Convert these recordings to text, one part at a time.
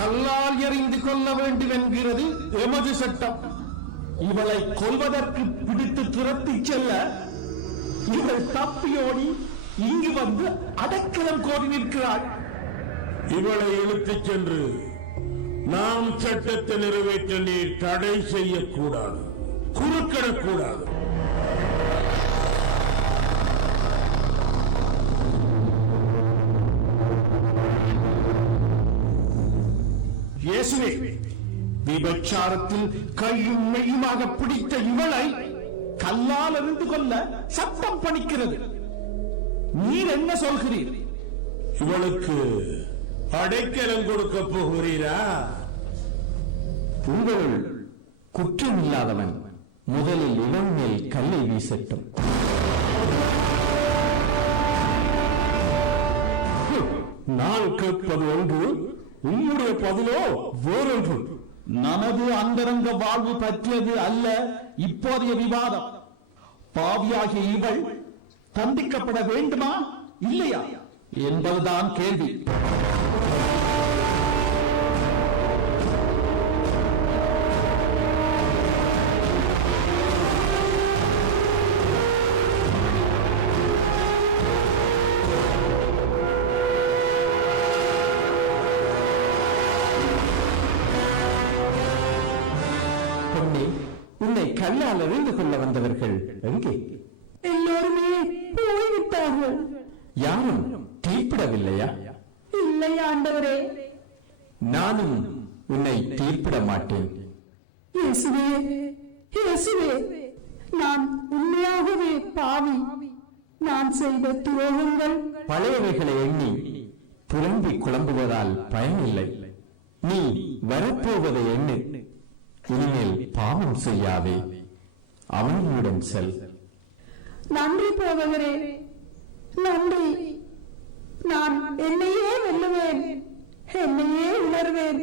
கல்லால் எறிந்து கொள்ள வேண்டும் என்கிறது எமது சட்டம். இவளை கொல்வதற்கு பிடித்து துரத்தி செல்ல இவள் தப்பியோடி இங்கு வந்து அடைக்கலம் கோரி நிற்கிறாள். இவளை இழுத்துச் சென்று நாம் சட்டத்தை நிறைவேற்ற நீர் தடை செய்யக்கூடாது, குறுக்கிடக்கூடாது. இயேசுவே, விபச்சாரத்தில் கையும் மெய்யுமாக பிடித்த இவளை கல்லால் எறிந்து கொள்ள சட்டம் பணிக்கிறது. நீர் என்ன சொல்கிறீர்? இவளுக்கு அடைக்கலம் கொடுக்க போகிறீரா? உங்களுள் குற்றமில்லாதவன் முதலில் இவன் மேல் கல்லை வீசட்டும். நான் கேட்பது ஒன்று, உம்முடைய பதிலோ வேறொன்று. நமது அந்தரங்க வாழ்வு பற்றியது அல்ல இப்போதைய விவாதம். பாவியாகிய இவள் தண்டிக்கப்பட வேண்டுமா இல்லையா என்பதுதான் கேள்வி. உன்னை கல்லால் எறிந்து கொள்ள வந்தவர்கள் எங்கே? எல்லோருமே போய்விட்டார்கள். யாரும் தீர்ப்பிடவில்லையா? இல்லை ஆண்டவரே. நானும் உன்னை தீர்ப்பிட மாட்டேன். இயேசுவே, இயேசுவே, நான் உண்மையாகவே பாவி. நான் செய்த துரோகங்கள் பழையவைகளை எண்ணி புலம்பி குழம்புவதால் பயனில்லை. நீ வரப்போவதை எண்ணு. இனிமேல் பாவம் செய்யாதே, அவனுடன் செல். நன்றி போதகரே, நன்றி. நான் என்னையே வெல்லுவேன், என்னையே உணர்வேன்.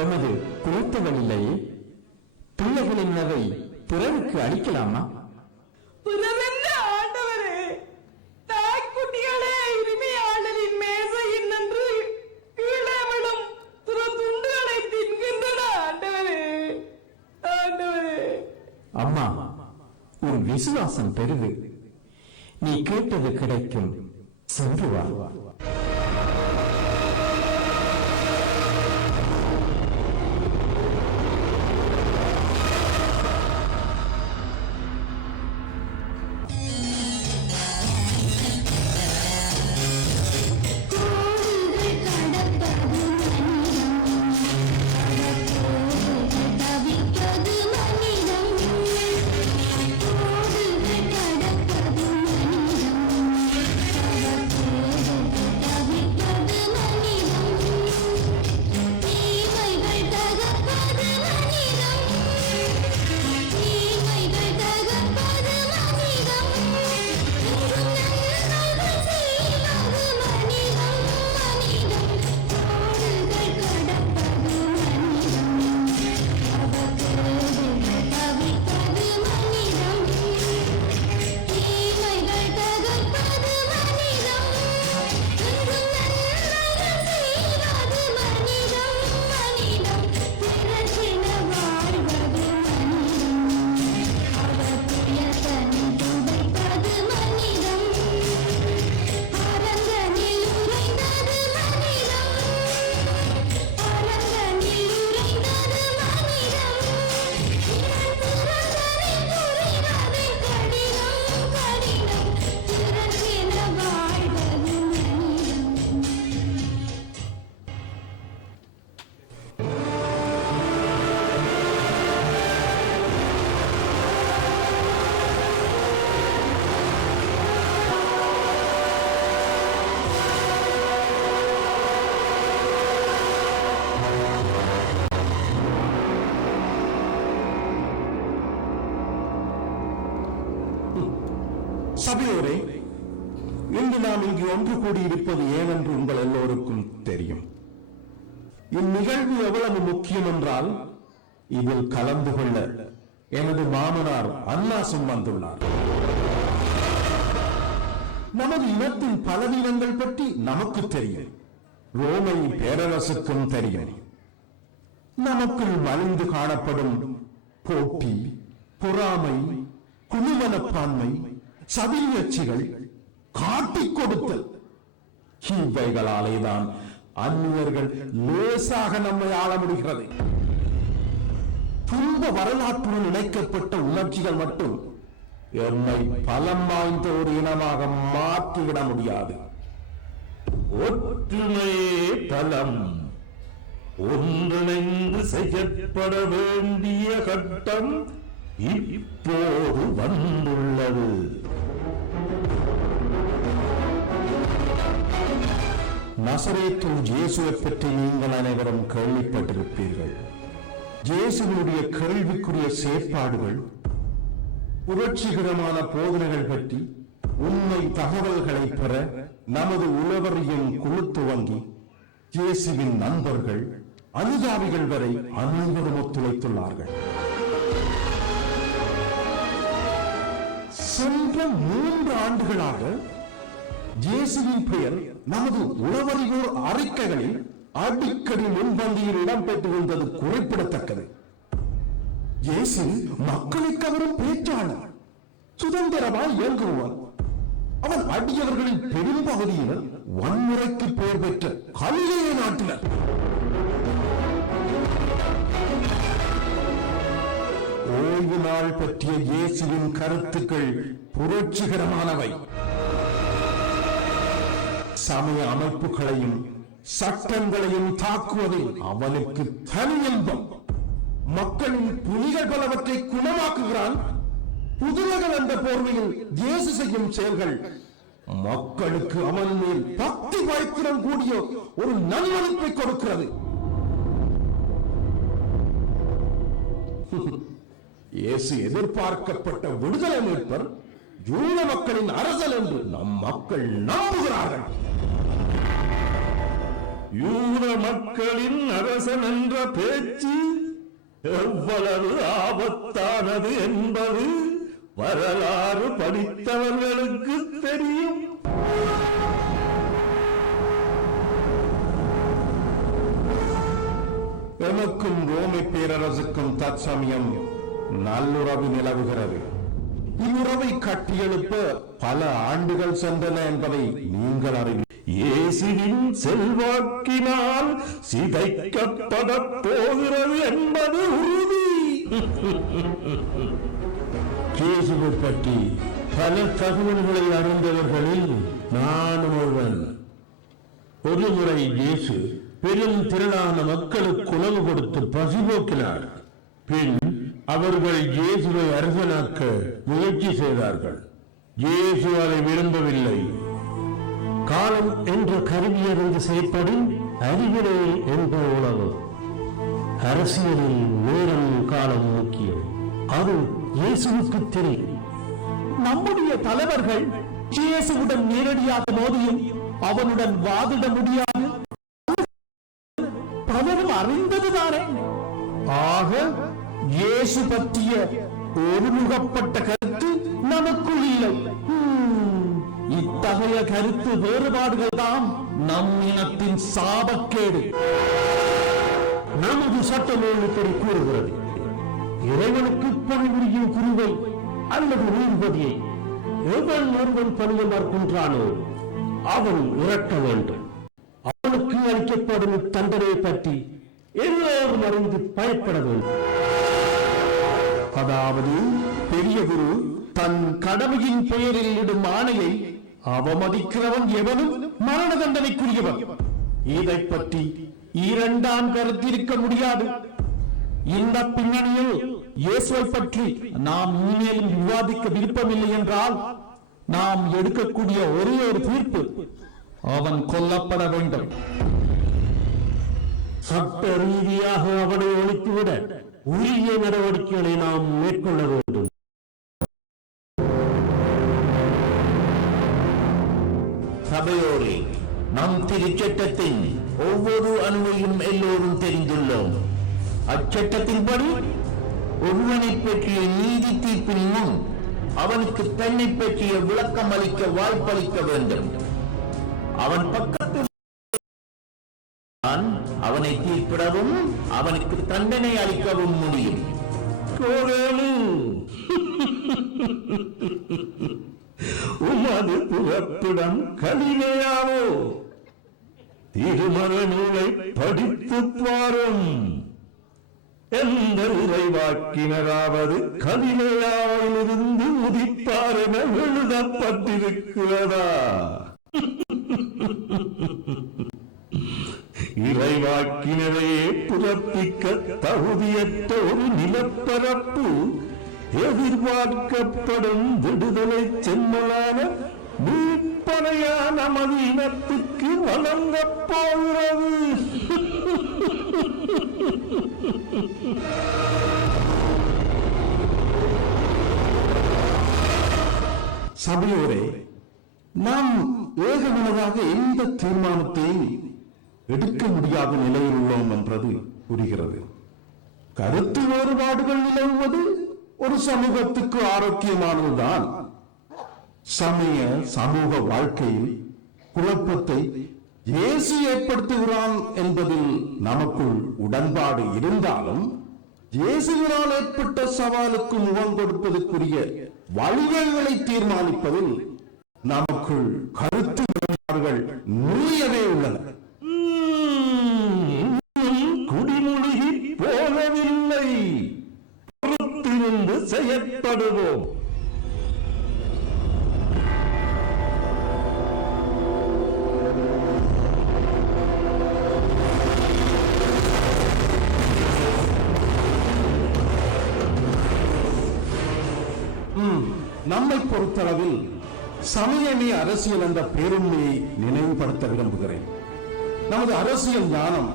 எமது குலத்தவனில்லையே, பிள்ளைகளின் நகை பிறருக்கு அளிக்கலாமா? ஆண்டவரே, தாய்க்குட்டிகளே உரிமையாளரின் மேசையின் நின்று கீழே விழும் துண்டுகளை தின்கின்றன. ஆண்டவரே, ஆண்டவரே. அம்மா, உன் விசுவாசம் பெரிது. நீ கேட்டது கிடைக்கும். சென்று வா. சபையோரே, இன்று நாம் இங்கு ஒன்று கூடியிருப்பது ஏனென்று உங்கள் எல்லோருக்கும் தெரியும். இந்நிகழ்வு எவ்வளவு முக்கியம் என்றால், இதில் கலந்து கொள்ள எனது மாமனார் அன்னாசும் வந்துள்ளார். நமது இனத்தின் பலவீனங்கள் பற்றி நமக்கு தெரியும், ரோமை பேரரசுக்கும் தெரியும். நமக்குள் மலிந்து காணப்படும் போட்டி, பொறாமை, குழுமனப்பான்மை, சதிமுயற்சிகள், காட்டிக் கொடுத்தல், இவைகளாலேதான் அந்நியர்கள் லேசாக நம்மை ஆள முடிகிறது. துன்ப வரலாற்றுடன் இணைக்கப்பட்ட உணர்ச்சிகள் மட்டும் எம்மை பலம் வாய்ந்த ஒரு இனமாக மாற்றிவிட முடியாது. ஒற்றுமையே பலம். ஒன்றிணைந்து செயற்பட வேண்டிய கட்டம் இப்போது வந்துள்ளது. நசரேத்து இயேசுவை பற்றி நீங்கள் அனைவரும் கேள்விப்பட்டிருப்பீர்கள். இயேசுவினுடைய கேள்விக்குரிய செயற்பாடுகள், புரட்சிகரமான போதனைகள் பற்றி உண்மை தகவல்களை பெற நமது உளவறியும் குழு துவங்கி இயேசுவின் நண்பர்கள், அனுதாபிகள் வரை அனைவரும் ஒத்துழைத்துள்ளார்கள். சென்ற 3 ஆண்டுகளாக இயேசுவின் பெயர் நமது உளவறிவோர் அறிக்கைகளில் அடிக்கடி முன்பந்தியில் இடம்பெற்றிருந்தது குறிப்பிடத்தக்கது. இயேசு மக்களை கவரும் பேச்சாளர், சுதந்திரமாய் இயங்குவார். அவன் அடியவர்களின் பெரும்பகுதியினர் வன்முறைக்கு பெயர் பெற்ற கலிலேய நாட்டினர். ஓய்வு நாள் பற்றிய இயேசுவின் கருத்துக்கள் புரட்சிகரமானவை. சமய அமைப்புகளையும் சட்டங்களையும் தாக்குவதில் அவனுக்கு தனி இன்பம். மக்களின் புலிகள் பலவற்றை குணமாக்குகிறான். புதுலகள் என்ற போர்வையில் இயேசு செய்யும் செயல்கள் மக்களுக்கு அவன் மேல் பக்தி பயத்துடன் கூடிய ஒரு நன்மதிப்பை கொடுக்கிறது. இயேசு எதிர்பார்க்கப்பட்ட விடுதலை மீட்பர், யூத மக்களின் அரசன் என்று நம் மக்கள் நம்புகிறார்கள். யூத மக்களின் அரசன் என்ற பேச்சு எவ்வளவு ஆபத்தானது என்பது வரலாறு படித்தவர்களுக்கு தெரியும். எமக்கும் ரோமை பேரரசுக்கும் தற்சமயம் நல்லுறவு நிலவுகிறது. இவ்வுறவை கட்டியெழுப்ப பல ஆண்டுகள் சென்றன என்பதை நீங்கள் அறிவீர்கள். இயேசுவின் செல்வாக்கினால் சிதைக்கப்பட போகிறது என்பது உறுதி. இயேசுவை பற்றி பல தகவல்களை அறிந்தவர்களில் நானும் ஒருவன். ஒருமுறை இயேசு பெரும் திரளான மக்களுக்கு உணவு கொடுத்து பசி போக்கினார். பின் அவர்கள் இயேசுவை அரசனாக்க முயற்சி செய்தார்கள். இயேசு அதை விரும்பவில்லை. காலம் என்ற கருவியறிந்து செயற்படும் அறிவுரை என்ற உணவு. அரசியலில் நேரம் காலம் முக்கியம். அது இயேசுவுக்கு தெரியும். நம்முடைய தலைவர்கள் இயேசுவுடன் நேரடியாக மோதியும் அவனுடன் வாதிட முடியாது. பலரும் அறிந்ததுதானே. ஆக இயேசு பற்றிய ஒருமுகப்பட்ட கருத்து நமக்குள் இல்லை. இத்தகைய கருத்து வேறுபாடுகள் தான் நம் இனத்தின் சாபக்கேடு. நமது சட்டநூல் இப்படி கூறுகிறது: இறைவனுக்கு பணிபுரியும் குருவை அல்லது நீதிபதியை எவன் ஒருவன் பணிய மறுக்கின்றானோ அவன் இறக்க வேண்டும். அவனுக்கு அளிக்கப்படும் தண்டனை பற்றி எல்லோரும் அறிந்து பயப்பட வேண்டும். அதாவது பெரிய குரு தன் கடமையின் பெயரில் இடும் ஆணையை அவமதிக்கிறவன் எவனும் மரண தண்டனைக்குரியவன். இதை பற்றி இரண்டாம் கருத்து இருக்க முடியாது. இந்த பின்னணியில் இயேசுவை பற்றி நாம் இனிமேலும் விவாதிக்க விருப்பமில்லை என்றால் நாம் எடுக்கக்கூடிய ஒரே ஒரு தீர்ப்பு, அவன் கொல்லப்பட வேண்டும். சட்ட ரீதியாக அவனை ஒழித்துவிட உரிய நடவடிக்கைகளை நாம் மேற்கொள்ள வேண்டும். நம் திருச்சட்டத்தின் ஒவ்வொரு அணுவையும் எல்லோரும் தெரிந்துள்ளோம். அச்சட்டத்தின்படி ஒருவனை பற்றிய நீதி தீர்ப்பின் முன் அவனுக்கு தன்னை பற்றிய விளக்கம் அளிக்க வாய்ப்பளிக்க வேண்டும். அவன் பக்கத்தில் அவனை தீர்ப்பிடவும் அவனுக்கு தண்டனை அளிக்கவும் முடியும். உமது புறப்பிடம் கலிலேயாவோ? திருமண நூலை படித்து பாரும். எந்த இறைவாக்கினராவது கலிலேயாவிலிருந்து உதித்தார் என எழுதப்பட்டிருக்கிறதா? இறைவாக்கினரையே பிறப்பிக்க தகுதியற்ற ஒரு நிலப்பரப்பு எதிர்பார்க்கப்படும் விடுதலை செம்மலான மீட்பனையா நமது இனத்துக்கு வழங்கப் போகிறது. சபையோரே, நாம் ஏகமனதாக எந்த தீர்மானத்தையும் எடுக்க முடியாத நிலையில் உள்ளோம் என்றது புரிகிறது. கருத்து வேறுபாடுகள் நிலவுவது ஒரு சமூகத்துக்கு ஆரோக்கியமானதுதான். சமய சமூக வாழ்க்கையில் குழப்பத்தை இயேசு ஏற்படுத்துகிறான் என்பதில் நமக்குள் உடன்பாடு இருந்தாலும், இயேசுவினால் ஏற்பட்ட சவாலுக்கு முகம் கொடுப்பதற்குரிய வழிவகைகளை தீர்மானிப்பதில் நமக்குள் கருத்து வேறுபாடுகள் நிறையவே உள்ளன. குடிமொழி போகவில்லை, பொறுத்திருந்து செயற்படுவோம். நம்மை பொறுத்தளவில் சமயமே அரசியல் என்ற பேருண்மையை நினைவுபடுத்த விரும்புகிறேன். நமது அரசியல் ஞானம்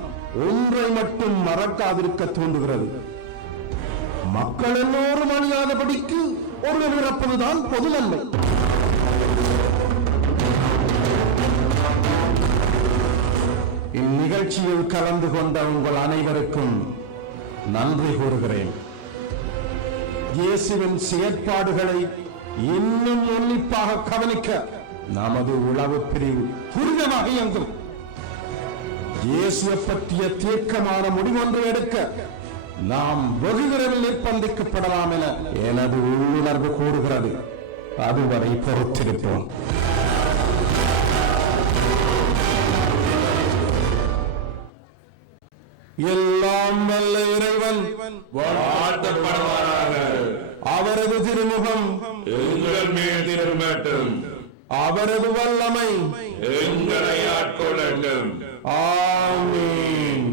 ஒன்றை மட்டும் மறக்காதிருக்க தூண்டுகிறது. மக்கள் எல்லோரும் அழியாதபடிக்கு ஒருவர் இறப்பதுதான் பொது நன்மை. இந்நிகழ்ச்சியில் கலந்து கொண்ட உங்கள் அனைவருக்கும் நன்றி கூறுகிறேன். இயேசுவின் செயற்பாடுகளை இன்னும் உன்னிப்பாக கவனிக்க நமது உளவு பிரிவு துரிதமாக இயங்கும். இயேசுவை பற்றிய தீர்க்கமான முடிவொன்று எடுக்க நாம் வெகு விரைவில் நிர்பந்திக்கப்படலாம் என எனது உள்ளுணர்வு கூறுகிறது. அதுவரை பொறுத்திருப்போம். எல்லாம் வல்ல இறைவன் வாழ்த்தப்படுவாராக. அவரது திருமுகம் எங்கள் மேல் திரும்பட்டும். அவரது வல்லமை எங்களை ஆட்கொள்ளட்டும். ஆமென்.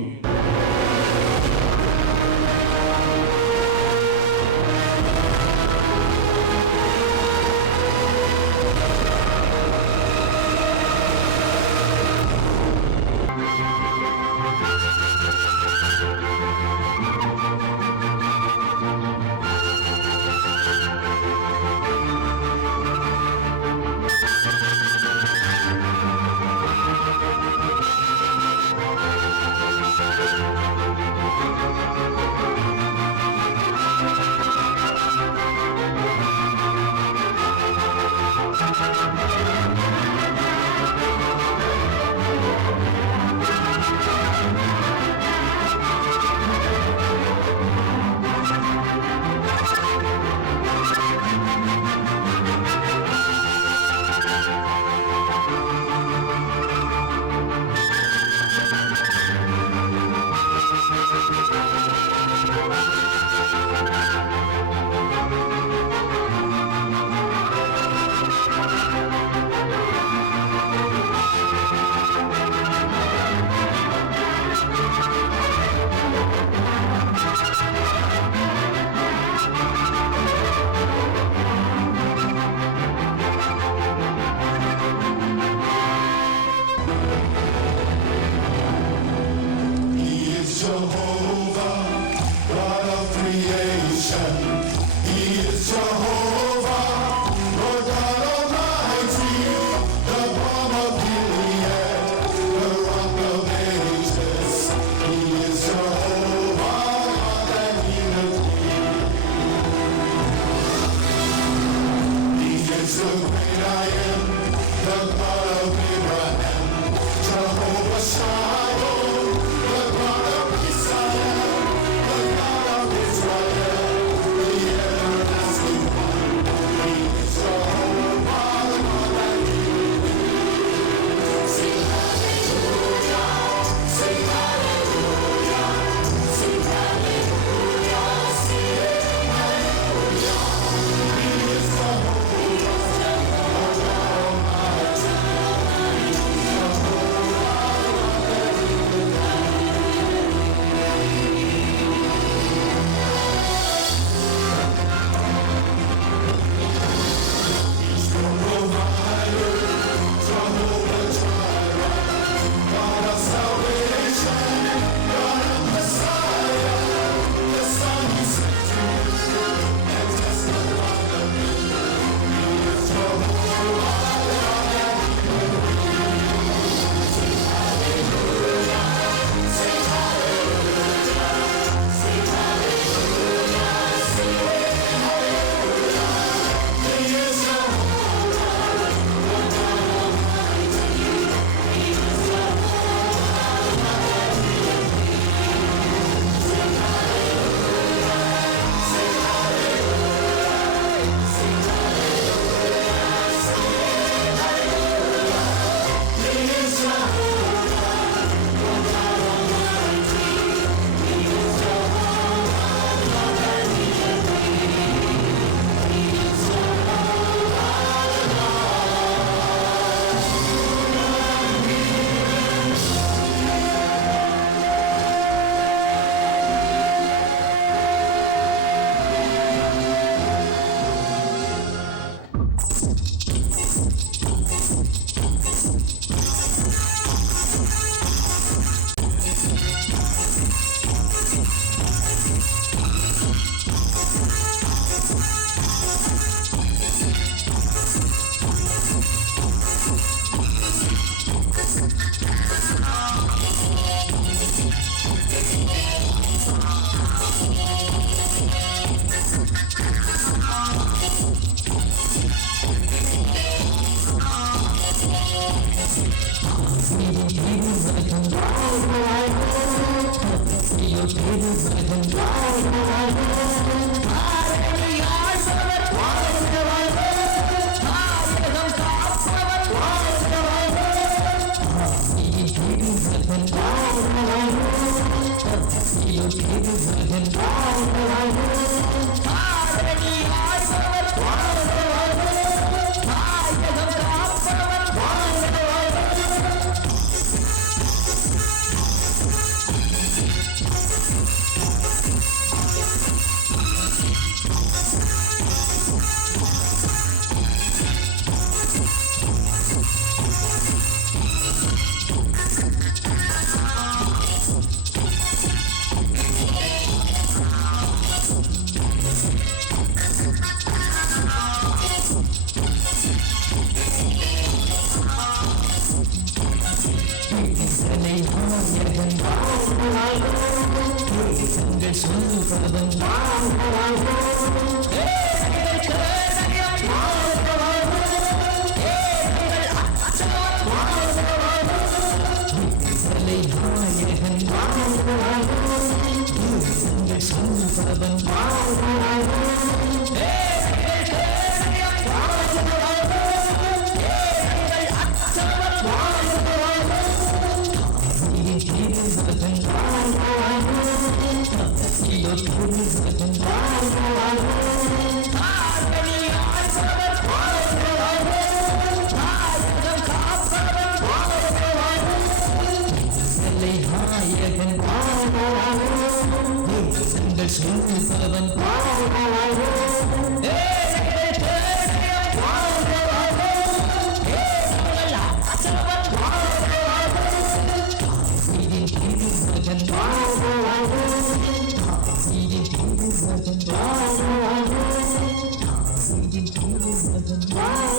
Wow.